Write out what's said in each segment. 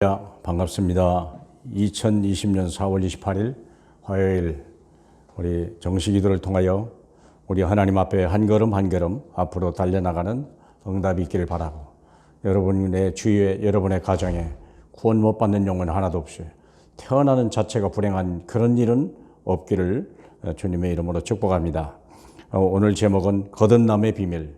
반갑습니다. 2020년 4월 28일 화요일 우리 정식기도를 통하여 우리 하나님 앞에 한 걸음 한 걸음 앞으로 달려나가는 응답이 있기를 바라고, 여러분의 주위에, 여러분의 가정에 구원 못 받는 영혼 하나도 없이 태어나는 자체가 불행한 그런 일은 없기를 주님의 이름으로 축복합니다. 오늘 제목은 거듭남의 비밀.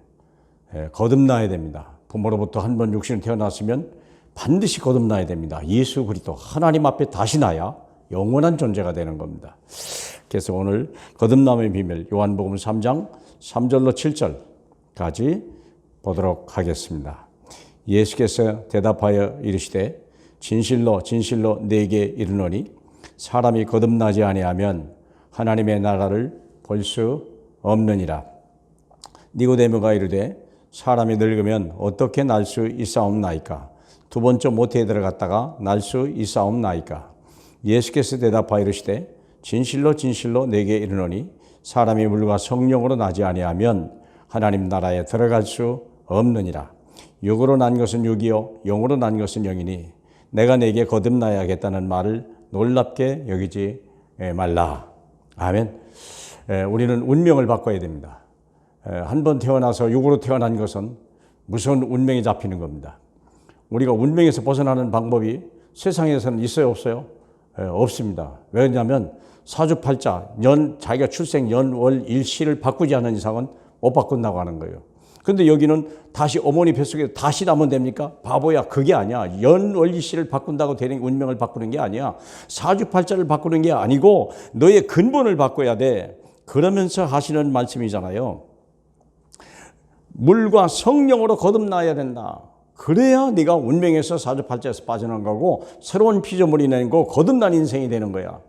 거듭나야 됩니다. 부모로부터 한 번 육신을 태어났으면 반드시 거듭나야 됩니다. 예수 그리스도 하나님 앞에 다시 나야 영원한 존재가 되는 겁니다. 그래서 오늘 거듭남의 비밀 요한복음 3장 3절로 7절까지 보도록 하겠습니다. 예수께서 대답하여 이르시되 진실로 진실로 네게 이르노니 사람이 거듭나지 아니하면 하나님의 나라를 볼 수 없느니라. 니고데모가 이르되 사람이 늙으면 어떻게 날 수 있사옵나이까? 두 번째 모태에 들어갔다가 날 수 있사옵나이까? 예수께서 대답하여 이르시되 진실로 진실로 내게 이르노니 사람이 물과 성령으로 나지 아니하면 하나님 나라에 들어갈 수 없느니라. 육으로 난 것은 육이요 영으로 난 것은 영이니 내가 내게 거듭나야겠다는 말을 놀랍게 여기지 말라. 아멘. 우리는 운명을 바꿔야 됩니다. 한 번 태어나서 육으로 태어난 것은 무서운 운명에 잡히는 겁니다. 우리가 운명에서 벗어나는 방법이 세상에서는 있어요, 없어요? 없습니다. 왜냐하면 사주팔자, 자기가 출생 연, 월, 일시를 바꾸지 않는 이상은 못 바꾼다고 하는 거예요. 그런데 여기는 다시 어머니 뱃속에 다시 나면 됩니까? 바보야, 그게 아니야. 연, 월, 일시를 바꾼다고 되는 운명을 바꾸는 게 아니야. 사주팔자를 바꾸는 게 아니고 너의 근본을 바꿔야 돼. 그러면서 하시는 말씀이잖아요. 물과 성령으로 거듭나야 된다. 그래야 네가 운명에서 사주팔자에서 빠져나간 거고 새로운 피조물이 되는 거, 거듭난 인생이 되는 거야.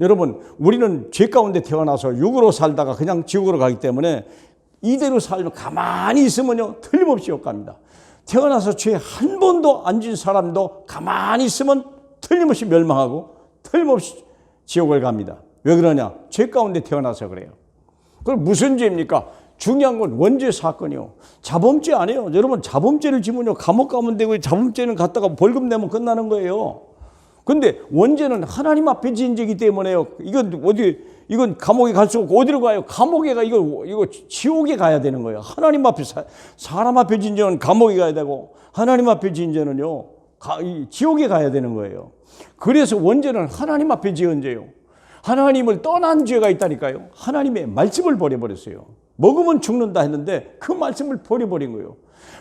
여러분, 우리는 죄 가운데 태어나서 육으로 살다가 그냥 지옥으로 가기 때문에 이대로 살면 가만히 있으면요 틀림없이 욕 갑니다. 태어나서 죄 한 번도 안 진 사람도 가만히 있으면 틀림없이 멸망하고 틀림없이 지옥을 갑니다. 왜 그러냐? 죄 가운데 태어나서 그래요. 그럼 무슨 죄입니까? 중요한 건 원죄 사건이요. 자범죄 아니에요. 여러분, 자범죄를 지면요 감옥 가면 되고, 자범죄는 갔다가 벌금 내면 끝나는 거예요. 근데 원죄는 하나님 앞에 지은 죄이기 때문에요. 이건 감옥에 갈 수 없고 어디로 가요? 감옥에 가. 이거 지옥에 가야 되는 거예요. 하나님 앞에 사람 앞에 지은 죄는 감옥에 가야 되고, 하나님 앞에 지은 죄는요 지옥에 가야 되는 거예요. 그래서 원죄는 하나님 앞에 지은 죄요. 하나님을 떠난 죄가 있다니까요. 하나님의 말씀을 버려버렸어요. 먹으면 죽는다 했는데 그 말씀을 버려버린 거예요.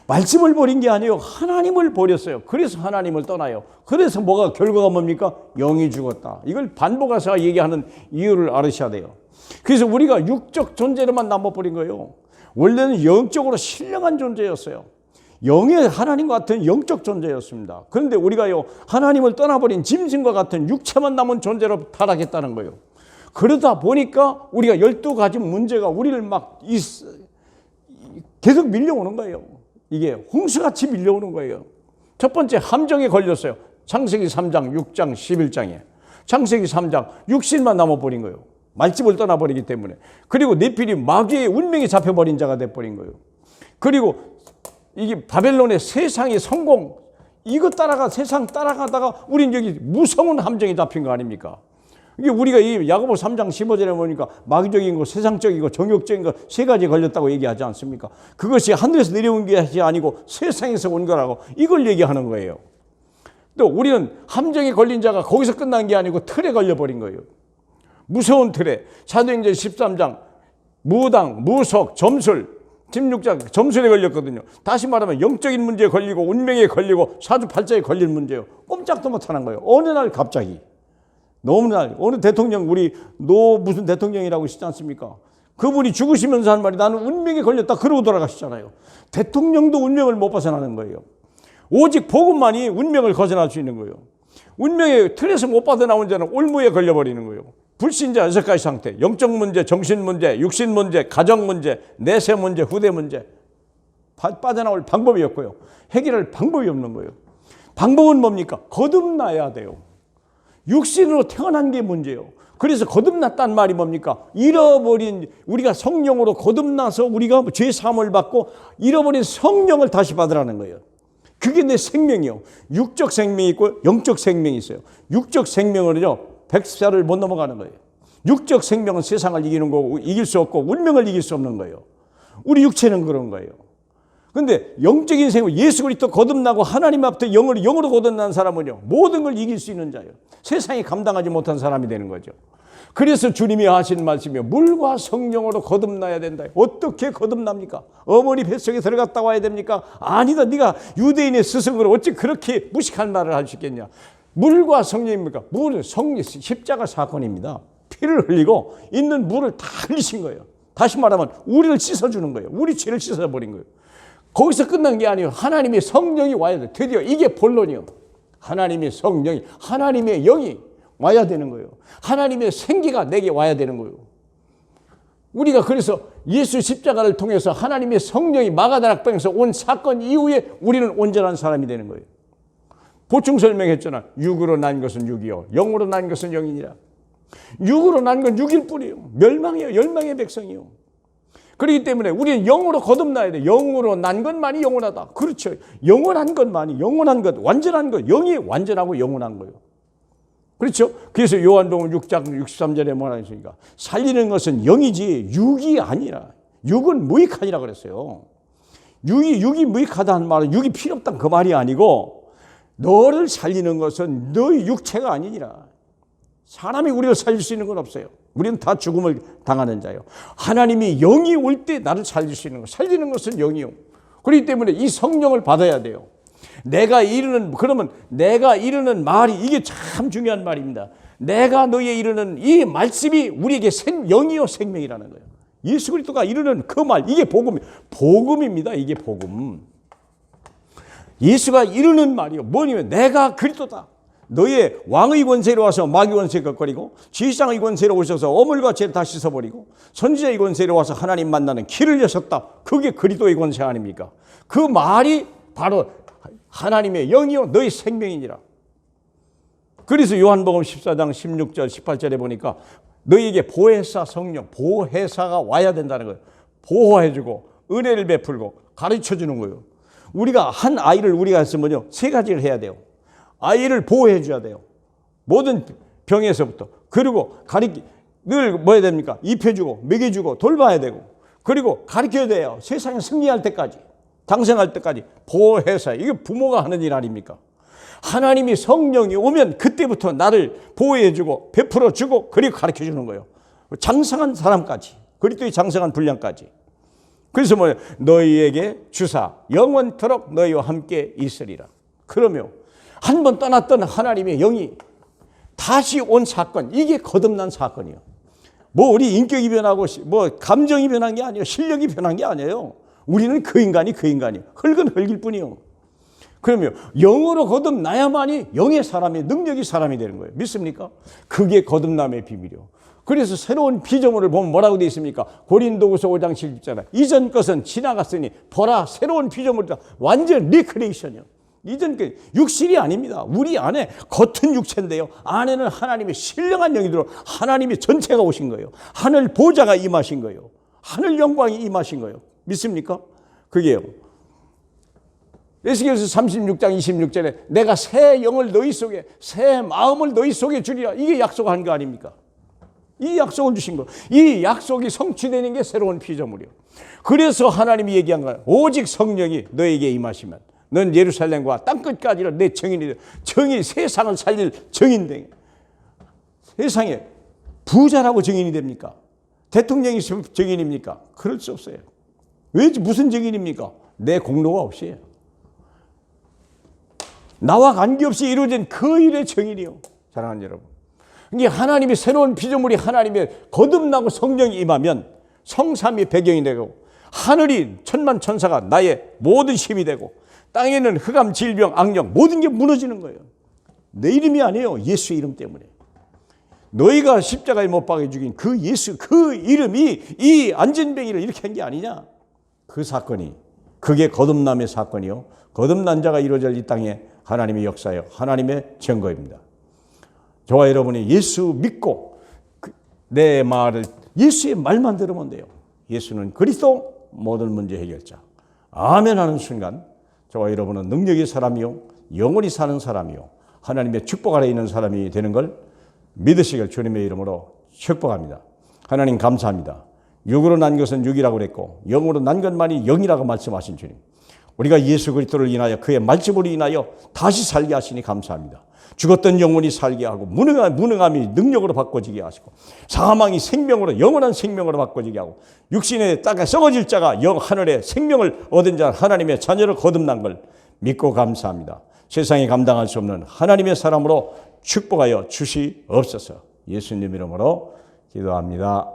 말씀을 버린 게 아니에요. 하나님을 버렸어요. 그래서 하나님을 떠나요. 그래서 결과가 뭡니까? 영이 죽었다. 이걸 반복해서 얘기하는 이유를 알으셔야 돼요. 그래서 우리가 육적 존재로만 남아버린 거예요. 원래는 영적으로 신령한 존재였어요. 영의 하나님과 같은 영적 존재였습니다. 그런데 우리가요 하나님을 떠나버린 짐승과 같은 육체만 남은 존재로 타락했다는 거예요. 그러다 보니까 우리가 12가지 문제가 우리를 계속 밀려오는 거예요. 이게 홍수같이 밀려오는 거예요. 첫 번째, 함정에 걸렸어요. 창세기 3장, 6장, 11장에. 창세기 3장, 육신만 남아버린 거예요. 말씀을 떠나버리기 때문에. 그리고 네피림, 마귀의 운명이 잡혀버린 자가 돼버린 거예요. 그리고 이게 바벨론의 세상의 성공, 이거 세상 따라가다가 우린 여기 무서운 함정에 잡힌 거 아닙니까? 이게 우리가 이 야고보 3장 15절에 보니까 마귀적인 거, 세상적인 거, 정욕적인 거 세 가지 걸렸다고 얘기하지 않습니까? 그것이 하늘에서 내려온 것이 아니고 세상에서 온 거라고 이걸 얘기하는 거예요. 또 우리는 함정에 걸린 자가 거기서 끝난 게 아니고 틀에 걸려버린 거예요. 무서운 틀에. 사도행전 13장 무당, 무속, 점술, 16장 점술에 걸렸거든요. 다시 말하면 영적인 문제에 걸리고 운명에 걸리고 사주팔자에 걸린 문제예요. 꼼짝도 못하는 거예요. 어느 날 갑자기. 어느 대통령, 무슨 대통령이라고 하시지 않습니까? 그분이 죽으시면서 한 말이 나는 운명에 걸렸다 그러고 돌아가시잖아요. 대통령도 운명을 못 벗어나는 거예요. 오직 복음만이 운명을 벗어날 수 있는 거예요. 운명의 틀에서 못 빠져나온 자는 올무에 걸려버리는 거예요. 불신자 6가지 상태, 영적 문제, 정신 문제, 육신 문제, 가정 문제, 내세 문제, 후대 문제. 빠져나올 방법이 없고요. 해결할 방법이 없는 거예요. 방법은 뭡니까? 거듭나야 돼요. 육신으로 태어난 게 문제예요. 그래서 거듭났단 말이 뭡니까? 우리가 성령으로 거듭나서 우리가 죄 사함을 받고 잃어버린 성령을 다시 받으라는 거예요. 그게 내 생명이요. 육적 생명이 있고 영적 생명이 있어요. 육적 생명은요, 100살을 못 넘어가는 거예요. 육적 생명은 세상을 이기는 거고 이길 수 없고 운명을 이길 수 없는 거예요. 우리 육체는 그런 거예요. 그런데 영적인 생명, 예수 그리스도 거듭나고 하나님 앞에 영으로 거듭난 사람은요, 모든 걸 이길 수 있는 자예요. 세상이 감당하지 못한 사람이 되는 거죠. 그래서 주님이 하신 말씀이요, 물과 성령으로 거듭나야 된다. 어떻게 거듭납니까? 어머니 뱃속에 들어갔다 와야 됩니까? 아니다. 네가 유대인의 스승으로 어찌 그렇게 무식한 말을 할 수 있겠냐? 물과 성령입니까? 물은 십자가 사건입니다. 피를 흘리고 있는 물을 다 흘리신 거예요. 다시 말하면 우리를 씻어주는 거예요. 우리 죄를 씻어버린 거예요. 거기서 끝난 게 아니에요. 하나님의 성령이 와야 돼요. 드디어 이게 본론이요. 하나님의 성령이, 하나님의 영이 와야 되는 거예요. 하나님의 생기가 내게 와야 되는 거예요. 우리가 그래서 예수 십자가를 통해서 하나님의 성령이 마가다락방에서 온 사건 이후에 우리는 온전한 사람이 되는 거예요. 보충 설명했잖아. 육으로 난 것은 육이요, 영으로 난 것은 영이니라. 육으로 난 건 육일 뿐이에요. 멸망이에요. 멸망의 백성이요. 그렇기 때문에 우리는 영으로 거듭나야 돼. 영으로 난 것만이 영원하다. 그렇죠. 영원한 것만이, 영원한 것, 완전한 것, 영이 완전하고 영원한 거예요. 그렇죠. 그래서 요한복음 6장 63절에 뭐라 했습니까? 살리는 것은 영이지 육이 아니라. 육은 무익하니라 그랬어요. 육이 무익하다는 말은 육이 필요 없다는 그 말이 아니고, 너를 살리는 것은 너의 육체가 아니니라. 사람이 우리를 살릴 수 있는 건 없어요. 우리는 다 죽음을 당하는 자예요. 하나님이 영이 올 때 나를 살릴 수 있는 것, 살리는 것은 영이요. 그렇기 때문에 이 성령을 받아야 돼요. 그러면 내가 이르는 말이, 이게 참 중요한 말입니다. 내가 너희에 이르는 이 말씀이 우리에게 영이요 생명이라는 거예요. 예수 그리스도가 이르는 그 말, 이게 복음입니다. 이게 복음. 예수가 이르는 말이요, 뭐냐면 내가 그리스도다. 너의 왕의 권세로 와서 마귀 권세 꺾거리고, 지시장의 권세로 오셔서 어물과 죄를 다 씻어버리고, 선지자의 권세로 와서 하나님 만나는 길을 여셨다. 그게 그리스도의 권세 아닙니까? 그 말이 바로 하나님의 영이요 너의 생명이니라. 그래서 요한복음 14장 16절 18절에 보니까 너희에게 보혜사 성령, 보혜사가 와야 된다는 거예요. 보호해주고 은혜를 베풀고 가르쳐주는 거예요. 우리가 한 아이를 우리가 했으면요, 세 가지를 해야 돼요. 아이를 보호해 줘야 돼요. 모든 병에서부터. 그리고 늘 뭐 해야 됩니까? 입혀주고 먹여주고 돌봐야 되고, 그리고 가르쳐야 돼요. 세상에 승리할 때까지, 장생할 때까지 보호해서. 이게 부모가 하는 일 아닙니까? 하나님이 성령이 오면 그때부터 나를 보호해 주고 베풀어 주고 그리고 가르쳐 주는 거예요. 장성한 사람까지, 그리스도의 장성한 분량까지. 그래서 뭐예요? 너희에게 주사 영원토록 너희와 함께 있으리라. 그러면 한 번 떠났던 하나님의 영이 다시 온 사건, 이게 거듭난 사건이에요. 뭐 우리 인격이 변하고 뭐 감정이 변한 게 아니에요. 실력이 변한 게 아니에요. 우리는 그 인간이 흙은 흙일 뿐이요. 그러면 영으로 거듭나야만이 영의 사람이, 능력이 사람이 되는 거예요. 믿습니까? 그게 거듭남의 비밀이요. 그래서 새로운 피조물을 보면 뭐라고 되어 있습니까? 고린도후서 5장 7절에 이전 것은 지나갔으니 보라 새로운 피조물이다. 완전 리크레이션이요. 이전 그 육신이 아닙니다. 우리 안에 겉은 육체인데요, 안에는 하나님의 신령한 영이 들어 하나님의 전체가 오신 거예요. 하늘 보좌가 임하신 거예요. 하늘 영광이 임하신 거예요. 믿습니까? 그게요. 에스겔서 36장 26절에 내가 새 영을 너희 속에, 새 마음을 너희 속에 주리라. 이게 약속한 거 아닙니까? 이 약속을 주신 거. 이 약속이 성취되는 게 새로운 피조물이에요. 그래서 하나님이 얘기한 거예요. 오직 성령이 너에게 임하시면 넌 예루살렘과 땅끝까지로 내 증인이 돼. 증인, 세상을 살릴 증인돼. 세상에 부자라고 증인이 됩니까? 대통령이 증인입니까? 그럴 수 없어요. 왜, 무슨 증인입니까? 내 공로가 없이요. 나와 관계없이 이루어진 그 일의 증인이요. 사랑하는 여러분, 이게 하나님의 새로운 피조물이 하나님의 거듭나고 성령이 임하면 성삼위 배경이 되고, 하늘이 천만 천사가 나의 모든 힘이 되고, 땅에는 흑암, 질병, 악령 모든 게 무너지는 거예요. 내 이름이 아니에요. 예수의 이름 때문에. 너희가 십자가에 못 박아 죽인 그 예수, 그 이름이 이 안전뱅이를 이렇게 한 게 아니냐. 그 사건이, 그게 거듭남의 사건이요, 거듭난 자가 이루어질 이 땅에 하나님의 역사요, 하나님의 증거입니다. 저와 여러분이 예수 믿고 내 말을, 예수의 말만 들으면 돼요. 예수는 그리스도, 모든 문제 해결자. 아멘 하는 순간 저와 여러분은 능력의 사람이요, 영원히 사는 사람이요, 하나님의 축복 아래 있는 사람이 되는 걸 믿으시길 주님의 이름으로 축복합니다. 하나님 감사합니다. 육으로 난 것은 육이라고 그랬고 영으로 난 것만이 영이라고 말씀하신 주님, 우리가 예수 그리스도를 인하여 그의 말씀으로 인하여 다시 살게 하시니 감사합니다. 죽었던 영혼이 살게 하고 무능함이 능력으로 바꿔지게 하시고 사망이 생명으로 영원한 생명으로 바꿔지게 하고 육신의 땅에 썩어질 자가 하늘의 생명을 얻은 자 하나님의 자녀를 거듭난 걸 믿고 감사합니다. 세상이 감당할 수 없는 하나님의 사람으로 축복하여 주시옵소서. 예수님 이름으로 기도합니다.